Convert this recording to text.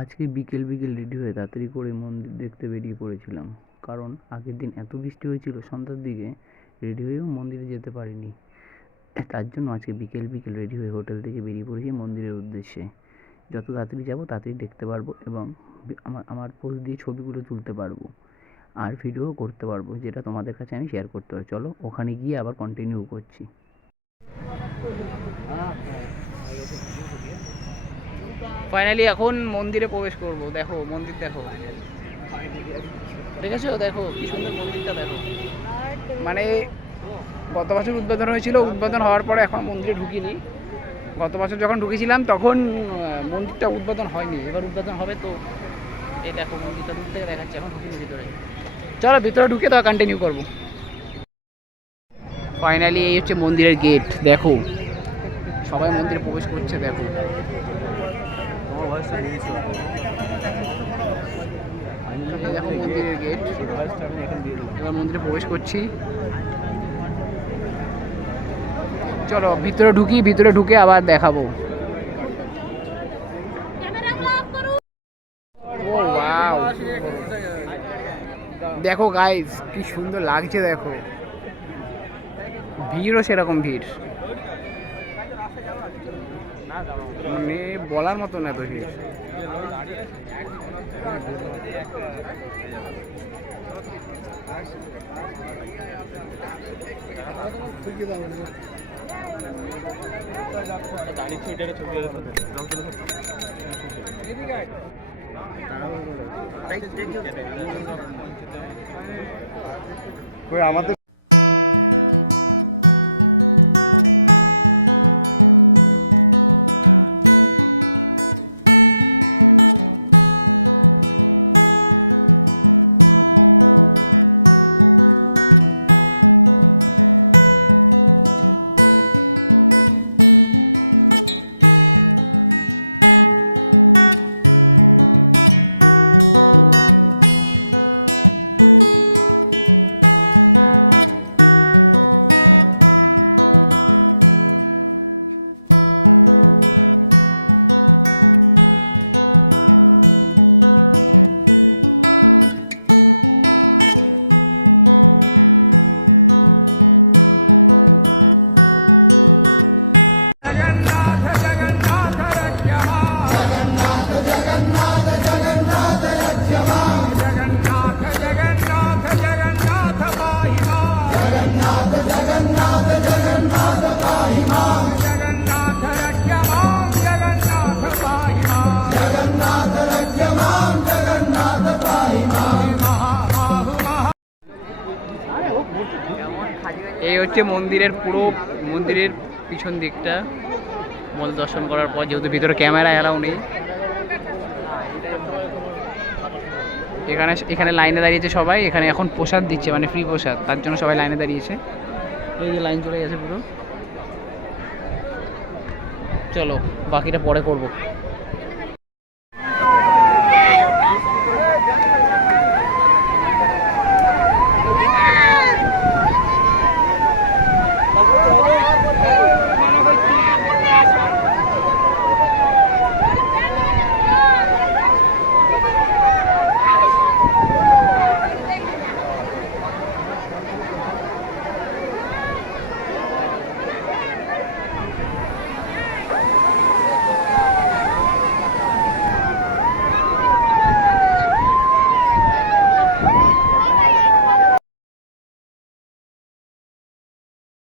আজকে বিকেল বিকেল রেডি হয়ে তাড়াতাড়ি করে মন্দির দেখতে বেরিয়ে পড়েছিলাম, কারণ আগের দিন এত বৃষ্টি হয়েছিল সন্ধ্যার দিকে রেডি হয়েও মন্দিরে যেতে পারিনি। তার জন্য আজকে বিকেল বিকেল রেডি হয়ে হোটেল থেকে বেরিয়ে পড়েছি মন্দিরের উদ্দেশ্যে। যত তাড়াতাড়ি যাবো তাড়াতাড়ি দেখতে পারবো এবং আমার আমার পোজ দিয়ে ছবিগুলো তুলতে পারবো আর ভিডিও করতে পারবো, যেটা তোমাদের কাছে আমি শেয়ার করতে পারবো। চলো ওখানে গিয়ে আবার কন্টিনিউ করছি। ফাইনালি এখন মন্দিরে প্রবেশ করব। দেখো মন্দির, দেখো দেখেছো, দেখো কি সুন্দর মন্দিরটা দেখো। মানে গত বছর উদ্বোধন হয়েছিল, উদ্বোধন হওয়ার পরে এখন মন্দিরে ঢুকিনি। গত বছর যখন ঢুকেছিলাম তখন মন্দিরটা উদ্বোধন হয়নি, এবার উদ্বোধন হবে। তো এই দেখো মন্দিরটা দূর থেকে দেখাচ্ছি, এখন ঢুকিনি ভিতরে। চলো ভিতরে ঢুকে তো কন্টিনিউ করবো। ফাইনালি এই হচ্ছে মন্দিরের গেট, দেখো সবাই মন্দিরে প্রবেশ করছে। দেখো দেখো মন্দিরের গেট, এবার মন্দিরে প্রবেশ করছি। চলো ভিতরে ঢুকি, ভিতরে ঢুকে আবার দেখাবো। ও ওয়াও, দেখো গাইস কি সুন্দর লাগছে। দেখো ভিড়ও সেরকম ভিড়, মানে বলার মতো না এত ভিড়। আমাদের এই হচ্ছে মন্দিরের পুরো মন্দিরের পিছন দিকটা। মন্দির দর্শন করার পর, যেহেতু ভিতরে ক্যামেরা এলাও নেই, এখানে লাইনে দাঁড়িয়েছে সবাই। এখানে এখন প্রসাদ দিচ্ছে, মানে ফ্রি প্রসাদ, তার জন্য সবাই লাইনে দাঁড়িয়েছে। এই যে লাইন চলে গেছে পুরো। চলো বাকিটা পরে করবো।